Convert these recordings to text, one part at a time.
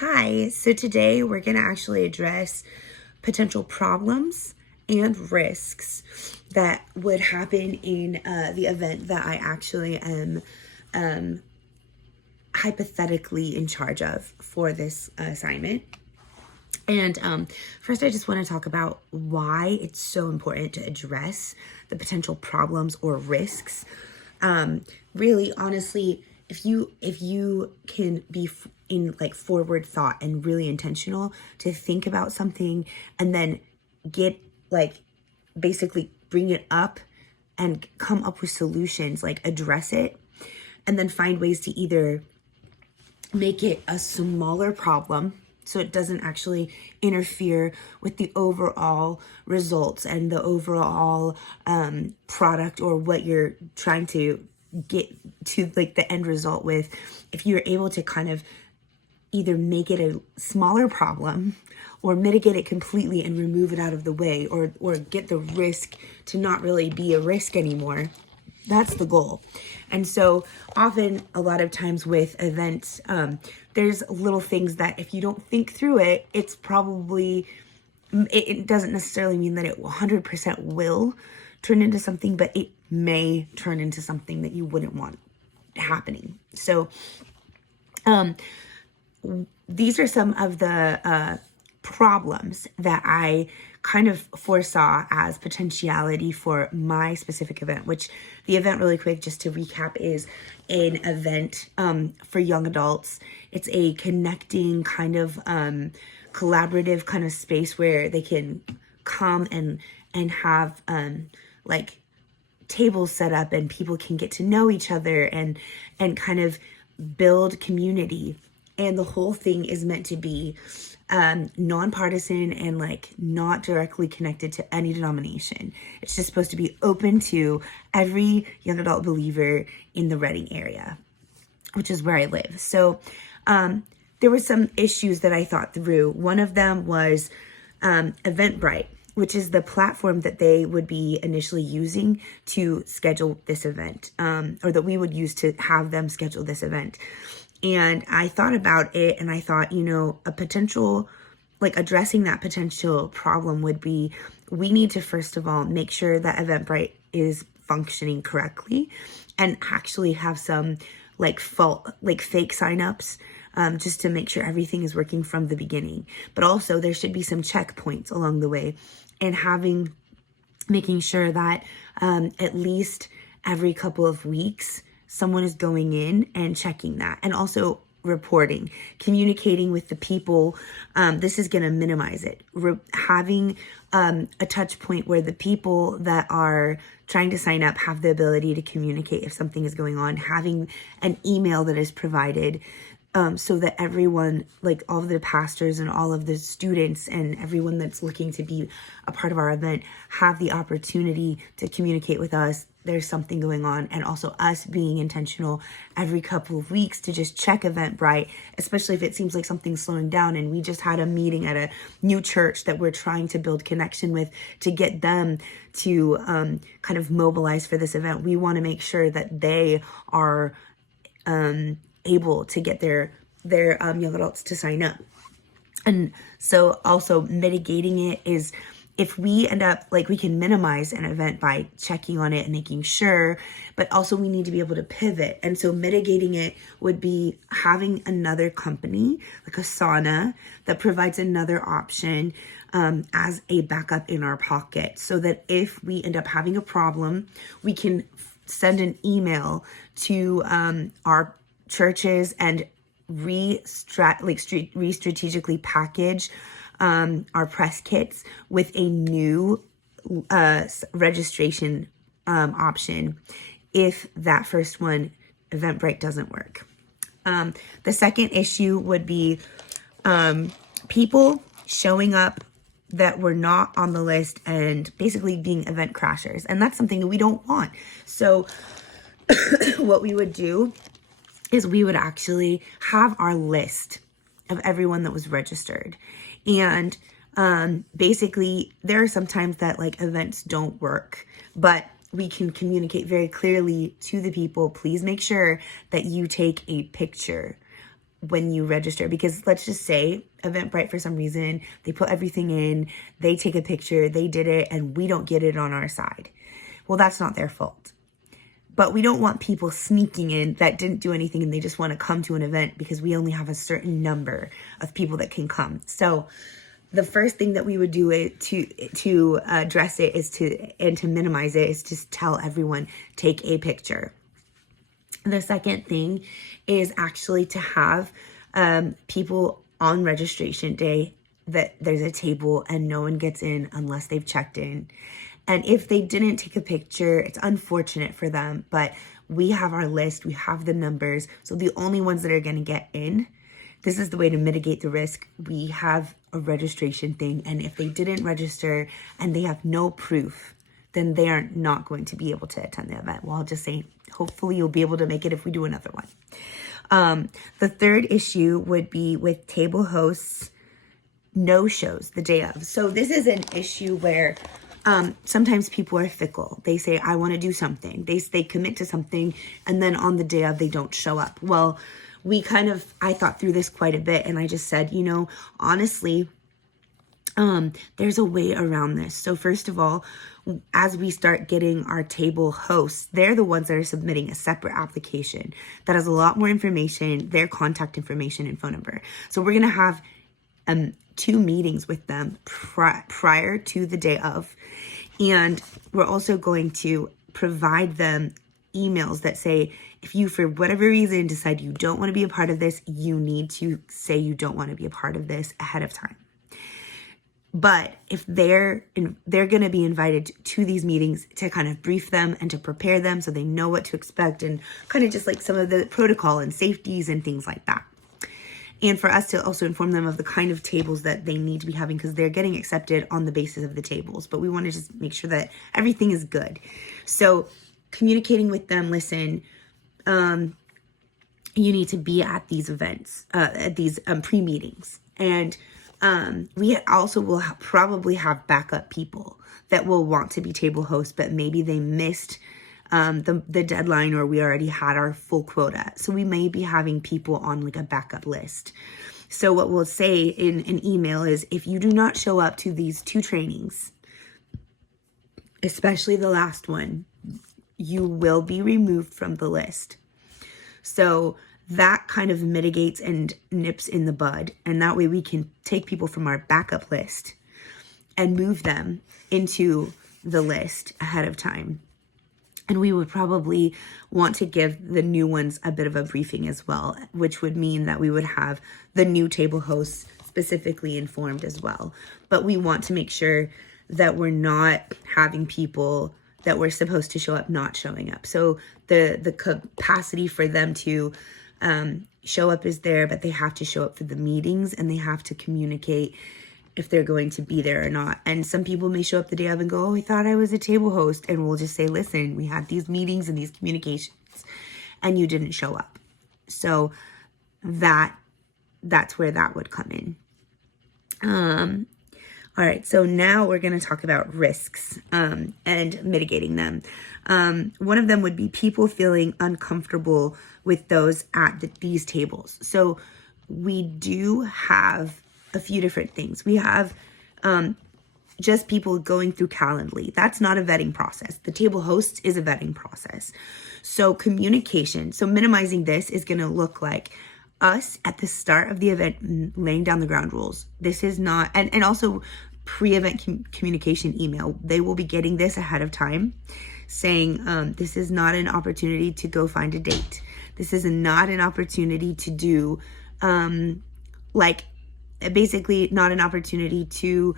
Hi, so today we're going to actually address potential problems and risks that would happen in the event that I actually am hypothetically in charge of for this assignment. And first, I just want to talk about why it's so important to address the potential problems or risks. Really, honestly, if you can be in like forward thought and really intentional to think about something and then get like basically bring it up and come up with solutions, like address it, and then find ways to either make it a smaller problem so it doesn't actually interfere with the overall results and the overall product or what you're trying to get to, like the end result with. If you're able to kind of either make it a smaller problem or mitigate it completely and remove it out of the way, or get the risk to not really be a risk anymore, that's the goal. And so often, a lot of times with events, there's little things that if you don't think through it, it's probably, it doesn't necessarily mean that it 100% will turn into something, but it may turn into something that you wouldn't want happening. So these are some of the problems that I kind of foresaw as potentiality for my specific event, which the event, really quick, just to recap, is an event for young adults. It's a connecting kind of collaborative kind of space where they can come and have like tables set up and people can get to know each other and kind of build community. And the whole thing is meant to be nonpartisan and like not directly connected to any denomination. It's just supposed to be open to every young adult believer in the Redding area, which is where I live. So there were some issues that I thought through. One of them was Eventbrite, which is the platform that they would be initially using to schedule this event, or that we would use to have them schedule this event. And I thought about it and I thought, a potential, like addressing that potential problem would be, we need to first of all make sure that Eventbrite is functioning correctly and actually have some like fake signups, just to make sure everything is working from the beginning. But also there should be some checkpoints along the way, and making sure that at least every couple of weeks someone is going in and checking that, and also reporting, communicating with the people. This is going to minimize it. Having a touch point where the people that are trying to sign up have the ability to communicate if something is going on, having an email that is provided, so that everyone, like all of the pastors and all of the students and everyone that's looking to be a part of our event, have the opportunity to communicate with us. There's something going on, and also us being intentional every couple of weeks to just check Eventbrite, especially if it seems like something's slowing down. And we just had a meeting at a new church that we're trying to build connection with to get them to kind of mobilize for this event. We want to make sure that they are able to get their young adults to sign up. And so also mitigating it is, if we end up, like, we can minimize an event by checking on it and making sure, but also we need to be able to pivot. And so mitigating it would be having another company, like Asana, that provides another option as a backup in our pocket, so that if we end up having a problem, we can send an email to our churches and re-strategically package our press kits with a new registration option if that first one, Eventbrite, doesn't work. The second issue would be people showing up that were not on the list and basically being event crashers. And that's something that we don't want. So what we would do is we would actually have our list of everyone that was registered. And basically, there are some times that like events don't work, but we can communicate very clearly to the people, please make sure that you take a picture when you register, because let's just say Eventbrite, for some reason, they put everything in, they take a picture, they did it, and we don't get it on our side. Well, that's not their fault. But we don't want people sneaking in that didn't do anything and they just want to come to an event because we only have a certain number of people that can come. So the first thing that we would do to address it is to minimize it is just tell everyone, take a picture. The second thing is actually to have people on registration day that there's a table and no one gets in unless they've checked in. And if they didn't take a picture, it's unfortunate for them, but we have our list, we have the numbers. So the only ones that are going to get in, this is the way to mitigate the risk. We have a registration thing. And if they didn't register and they have no proof, then they are not going to be able to attend the event. Well, I'll just say, hopefully you'll be able to make it if we do another one. The third issue would be with table hosts, no-shows the day of. So this is an issue where sometimes people are fickle. They say, I want to do something. They commit to something, and then on the day of, they don't show up. Well, I thought through this quite a bit, and I just said, honestly, there's a way around this. So first of all, as we start getting our table hosts, they're the ones that are submitting a separate application that has a lot more information, their contact information and phone number. So we're going to have 2 meetings with them prior to the day of. And we're also going to provide them emails that say, if you, for whatever reason, decide you don't want to be a part of this, you need to say you don't want to be a part of this ahead of time. But if they're going to be invited to these meetings to kind of brief them and to prepare them so they know what to expect and kind of just like some of the protocol and safeties and things like that. And for us to also inform them of the kind of tables that they need to be having, because they're getting accepted on the basis of the tables. But we want to just make sure that everything is good. So communicating with them, listen, you need to be at these events, at these pre-meetings. And we also will probably have backup people that will want to be table hosts, but maybe they missed the deadline, or we already had our full quota. So we may be having people on like a backup list. So what we'll say in an email is, if you do not show up to these 2 trainings, especially the last one, you will be removed from the list. So that kind of mitigates and nips in the bud. And that way we can take people from our backup list and move them into the list ahead of time. And we would probably want to give the new ones a bit of a briefing as well, which would mean that we would have the new table hosts specifically informed as well. But we want to make sure that we're not having people that were supposed to show up not showing up. So the capacity for them to show up is there, but they have to show up for the meetings and they have to communicate if they're going to be there or not. And some people may show up the day of and go, oh, I thought I was a table host. And we'll just say, listen, we had these meetings and these communications and you didn't show up. So that's where that would come in. All right, so now we're going to talk about risks and mitigating them. One of them would be people feeling uncomfortable with those at these tables. So we do have a few different things. We have just people going through Calendly. That's not a vetting process. The table host is a vetting process. So communication, so minimizing this is going to look like us at the start of the event laying down the ground rules. This is not, and also pre-event communication email. They will be getting this ahead of time saying, this is not an opportunity to go find a date. This is not an opportunity to do, basically not an opportunity to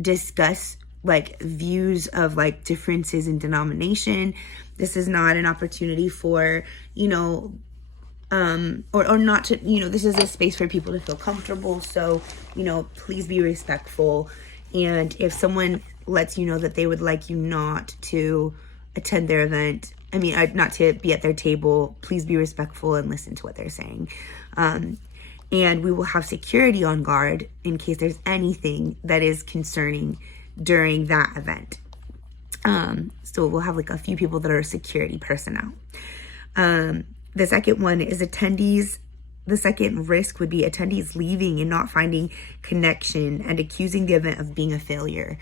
discuss like views of like differences in denomination. This is not an opportunity for, or not to, this is a space for people to feel comfortable. So, please be respectful. And if someone lets you know that they would like you not to attend their event, not to be at their table, please be respectful and listen to what they're saying. And we will have security on guard in case there's anything that is concerning during that event. So we'll have like a few people that are security personnel. The second one is attendees the second risk would be attendees leaving and not finding connection and accusing the event of being a failure.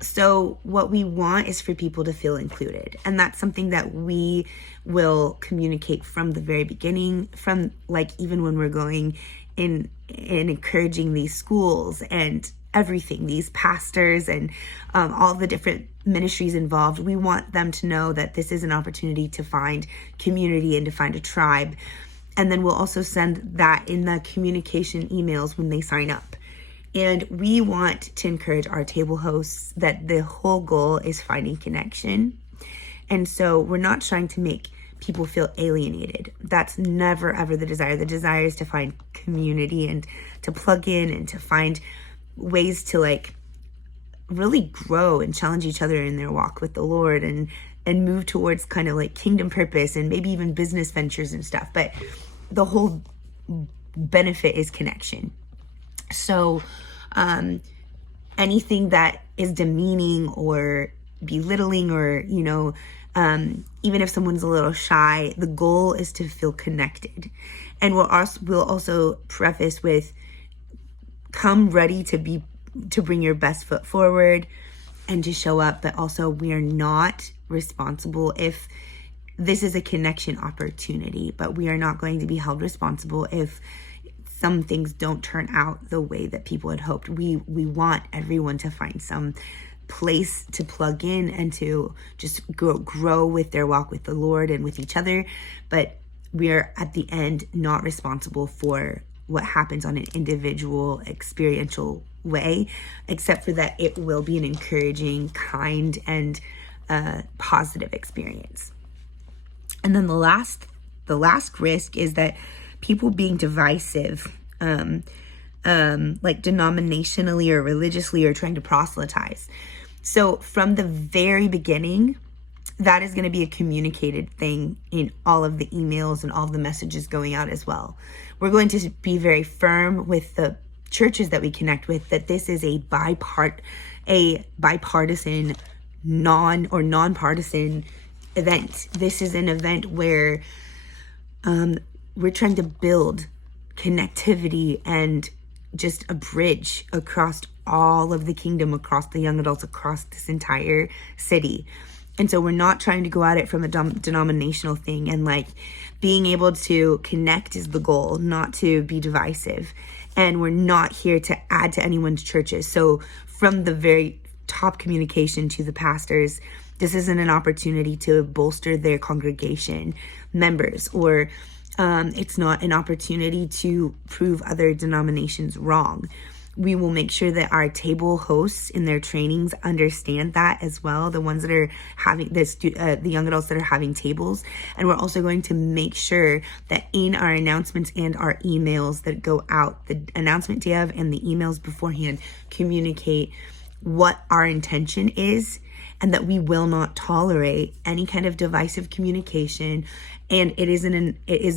So what we want is for people to feel included. And that's something that we will communicate from the very beginning, from like even when we're going in and encouraging these schools and everything, these pastors and all the different ministries involved. We want them to know that this is an opportunity to find community and to find a tribe. And then we'll also send that in the communication emails when they sign up. And we want to encourage our table hosts that the whole goal is finding connection. And so we're not trying to make people feel alienated. That's never, ever the desire. The desire is to find community and to plug in and to find ways to like really grow and challenge each other in their walk with the Lord and move towards kind of like kingdom purpose and maybe even business ventures and stuff. But the whole benefit is connection. So anything that is demeaning or belittling or, even if someone's a little shy, the goal is to feel connected. And we'll also preface with, come ready to bring your best foot forward and to show up, but also we are not responsible if this is a connection opportunity, but we are not going to be held responsible if some things don't turn out the way that people had hoped. We want everyone to find some place to plug in and to just grow with their walk with the Lord and with each other. But we are at the end not responsible for what happens on an individual experiential way, except for that it will be an encouraging, kind, and positive experience. And then the last risk is that people being divisive, like denominationally or religiously, or trying to proselytize. So from the very beginning, that is going to be a communicated thing in all of the emails and all of the messages going out as well. We're going to be very firm with the churches that we connect with that this is a bipartisan, nonpartisan event. This is an event where we're trying to build connectivity and just a bridge across all of the kingdom, across the young adults, across this entire city. And so we're not trying to go at it from a denominational thing, and like being able to connect is the goal, not to be divisive. And we're not here to add to anyone's churches. So from the very top communication to the pastors, this isn't an opportunity to bolster their congregation members, or it's not an opportunity to prove other denominations wrong. We will make sure that our table hosts in their trainings understand that as well, the ones that are having this, the young adults that are having tables. And we're also going to make sure that in our announcements and our emails that go out, the announcement day of and the emails beforehand communicate what our intention is, and that we will not tolerate any kind of divisive communication. And it is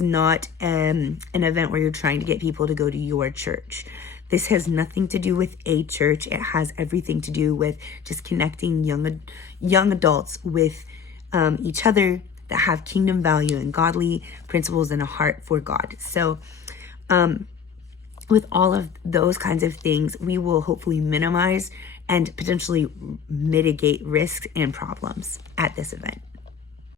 not an event where you're trying to get people to go to your church. This has nothing to do with a church. It has everything to do with just connecting young adults with each other that have kingdom value and godly principles and a heart for God. So with all of those kinds of things, we will hopefully minimize and potentially mitigate risks and problems at this event.